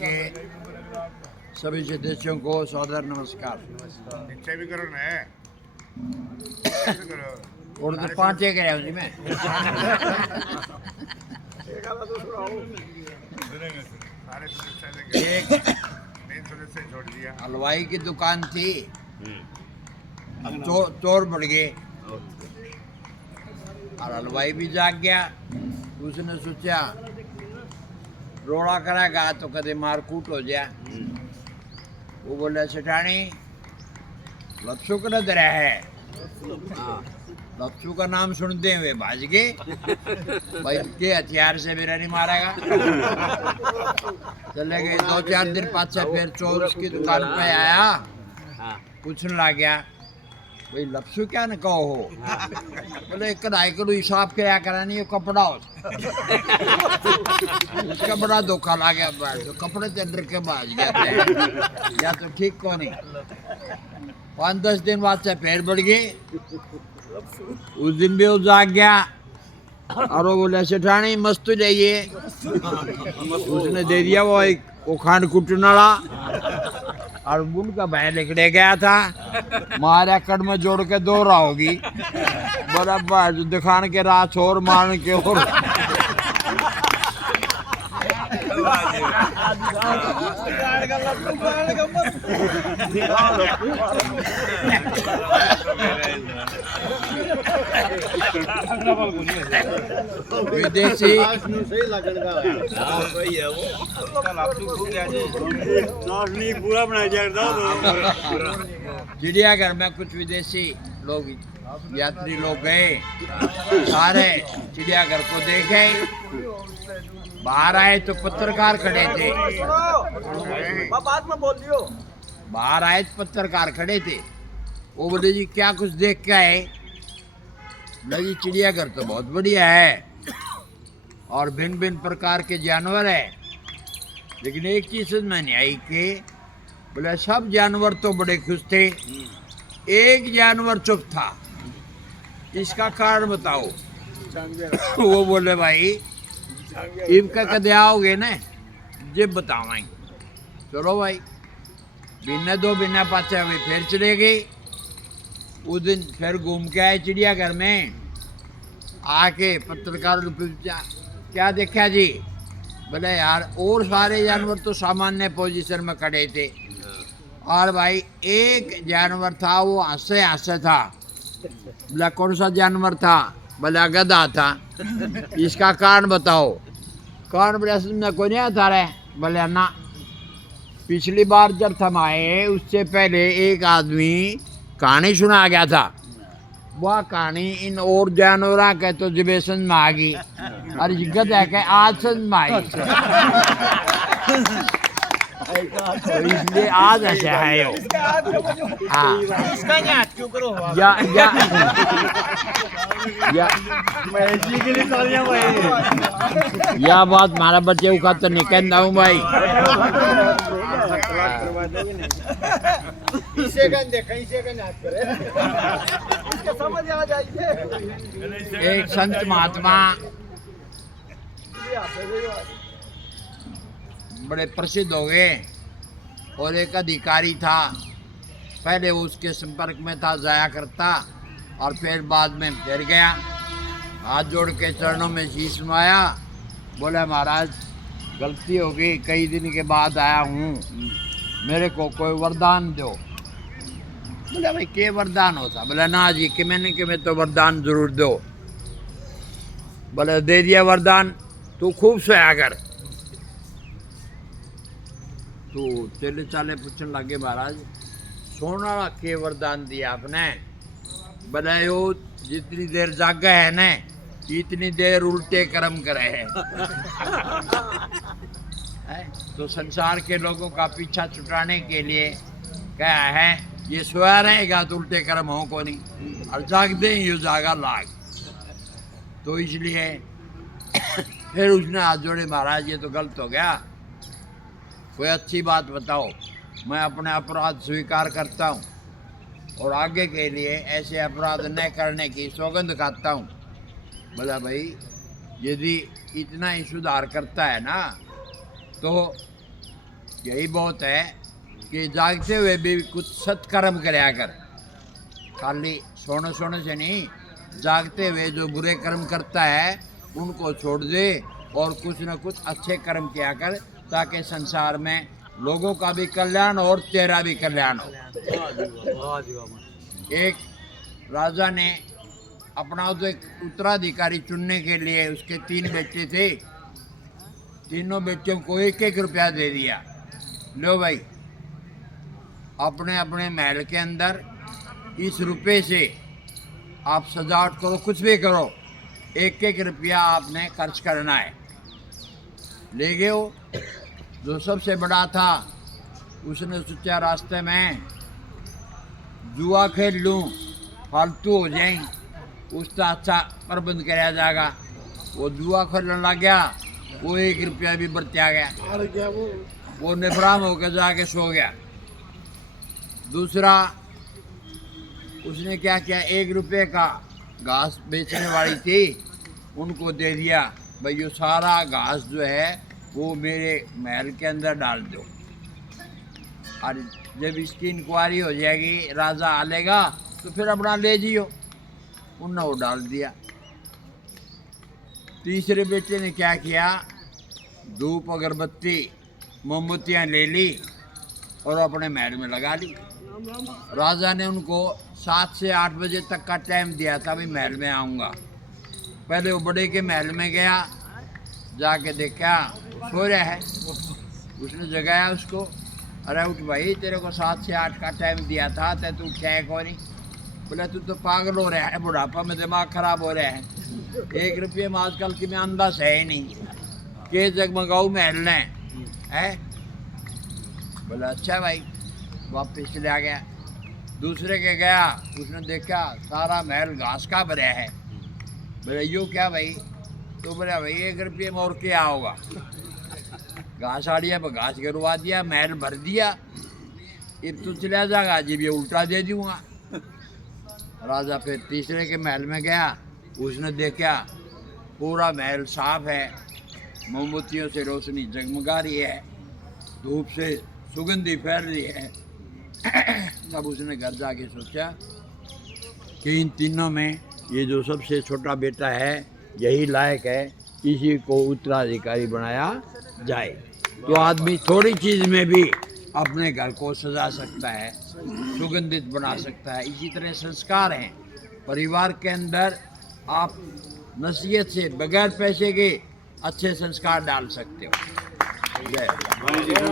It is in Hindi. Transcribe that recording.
के सभी सदस्यों को सादर नमस्कार। नीचे भी करो ना और तो पाँच एक है उसमें। सारे एक मेन सदस्य छोड़ दिया। हलवाई की दुकान थी, चोर बढ़ गए और हलवाई भी जाग गया। उसने सोचा रोड़ा करेगा तो कदे मारकूट हो जाए। वो बोले सेठानी लपसू का नजर है। लपसू का नाम सुनते हुए भाज गए। भाई के हथियार से मेरा नहीं मारेगा। चले गए 2-4 दिन बाद से फिर चोर उसकी दुकान पे आया, पूछने लग गया भाई लपसू क्या न कहो हो। बोले कढ़ाई करो हिसाब क्या करानी है कपड़ा उसका बड़ा धोखा ला गया। तो कपड़े से डर के भाज गया या तो ठीक को नहीं। 5-10 दिन बाद से फिर बढ़ गई। उस दिन भी वो जाग गया और वो बोले सेठानी मस्त जाइए। उसने दे दिया वो एक वो खान कुटने वाला और उनका भाई लिखने गया था। मारे कड़ में जोड़ के दो रहा होगी बराबर दिखाने के रात और मारने के और विदेशी चिड़ियाघर में कुछ विदेशी लोग यात्री लोग गए, सारे चिड़ियाघर को देखे। बाहर आए तो पत्रकार खड़े थे। बाहर आए तो पत्रकार खड़े थे। वो बोले जी क्या कुछ देख के आए। बोले जी चिड़ियाघर तो बहुत बढ़िया है और भिन्न भिन्न प्रकार के जानवर है, लेकिन एक चीज समझ में नहीं आई कि बोले सब जानवर तो बड़े खुश थे, एक जानवर चुप था, इसका कारण बताओ। वो बोले भाई इनका कदे आओगे ना जब बतावाएंगे। चलो भाई बिना दो बिना पाचे हुए फिर चले गए। उस दिन फिर घूम के आए चिड़ियाघर में। आके पत्रकारों ने पूछा क्या देखा जी। बोले यार और सारे जानवर तो सामान्य पोजीशन में खड़े थे और भाई एक जानवर था वो हंसे हंसे था। बोला कौन सा जानवर था। बोला गधा था। इसका कारण बताओ। कारण बोले कोई नहीं आता रहे। बोले ना पिछली बार जब हम आए उससे पहले एक आदमी कहानी सुना गया था। वह कहानी इन और जानवरों के तो जबे समझ में आ गई और गधा के आज समझ में आई। तो इसलिए आज ऐसा है यो। हाँ या बात हमारा बच्चे का तो निकल हूँ भाई। एक संत महात्मा बड़े प्रसिद्ध हो गए और एक अधिकारी था। पहले वो उसके संपर्क में था, जाया करता और फिर बाद में फिर गया। हाथ जोड़ के चरणों में शीश नवाया। बोले महाराज गलती हो गई, कई दिन के बाद आया हूँ, मेरे को कोई वरदान दो। बोले भाई क्या वरदान होता। बोले ना जी कि मैंने कि मैं तो वरदान जरूर दो। बोले दे दिया वरदान, तू खूब सोया कर। तो चले चाले पूछने लगे महाराज सोना के वरदान दिया आपने। बोले यो जितनी देर जागा है ना इतनी देर उल्टे कर्म करे है। तो संसार के लोगों का पीछा छुटाने के लिए क्या है ये सोया रहेगा तो उल्टे कर्म हो को नहीं और जाग दे ये जागा लाग। तो इसलिए फिर उसने हाथ जोड़े महाराज ये तो गलत हो गया, कोई अच्छी बात बताओ। मैं अपने अपराध स्वीकार करता हूँ और आगे के लिए ऐसे अपराध न करने की सौगंध खाता हूँ। बोला भाई यदि इतना ही सुधार करता है ना तो यही बहुत है कि जागते हुए भी कुछ सत्कर्म कराया कर, खाली सोने सोने से नहीं, जागते हुए जो बुरे कर्म करता है उनको छोड़ दे और कुछ न कुछ अच्छे कर्म किया कर, ताकि संसार में लोगों का भी कल्याण और तेरा भी कल्याण हो। एक राजा ने अपना तो एक उत्तराधिकारी चुनने के लिए उसके 3 बेटे थे, तीनों बेटियों को 1-1 रुपया दे दिया। लो भाई, अपने अपने महल के अंदर इस रुपये से आप सजावट करो, कुछ भी करो, 1-1 रुपया आपने खर्च करना है। ले गए वो। जो सबसे बड़ा था उसने सोचा रास्ते में जुआ खेल लूँ, फालतू हो जाए, उसका अच्छा प्रबंध कराया जाएगा। वो जुआ खेलने लग गया, वो 1 रुपया भी बरत्या गया, वो निफराम होकर जाके सो गया। दूसरा उसने क्या किया, 1 रुपये का घास बेचने वाली थी, उनको दे दिया, भाई ये सारा घास जो है वो मेरे महल के अंदर डाल दो, और जब इसकी इंक्वायरी हो जाएगी, राजा आलेगा तो फिर अपना ले जियो। उन्होंने वो डाल दिया। तीसरे बेटे ने क्या किया, धूप अगरबत्ती मोमबत्तियाँ ले ली और अपने महल में लगा ली। राजा ने उनको 7 से 8 बजे तक का टाइम दिया था, भाई महल में आऊँगा। पहले वो बड़े के महल में गया, जाके देखा सो रहा है। उसने जगाया उसको, अरे उठ भाई, तेरे को 7 से 8 का टाइम दिया था, तू उठा है कौन? बोला तू तो पागल हो रहा है, बुढ़ापा में दिमाग खराब हो रहा है, 1 रुपये में आजकल की में अंदाज है ही नहीं, के जगमगाऊ महल ने है। बोला अच्छा भाई, वापस चला गया। दूसरे के गया, उसने देखा सारा महल घास का भरा है। बोला यो क्या भाई? तो बोला भाई 1 रुपये में और क्या होगा, घास आड़िया पर घास गिरवा दिया, महल भर दिया, अब तो चला जाएगा, जब ये उल्टा दे दूंगा। राजा फिर तीसरे के महल में गया, उसने देखा पूरा महल साफ है, मोमबत्तियों से रोशनी जगमगा रही है, धूप से सुगंधी फैल रही है। तब उसने घर जाके सोचा कि इन तीनों में ये जो सबसे छोटा बेटा है यही लायक है, इसी को उत्तराधिकारी बनाया जाए। तो आदमी थोड़ी चीज़ में भी अपने घर को सजा सकता है, सुगंधित बना सकता है। इसी तरह संस्कार हैं परिवार के अंदर, आप नसीहत से बगैर पैसे के अच्छे संस्कार डाल सकते हो। जय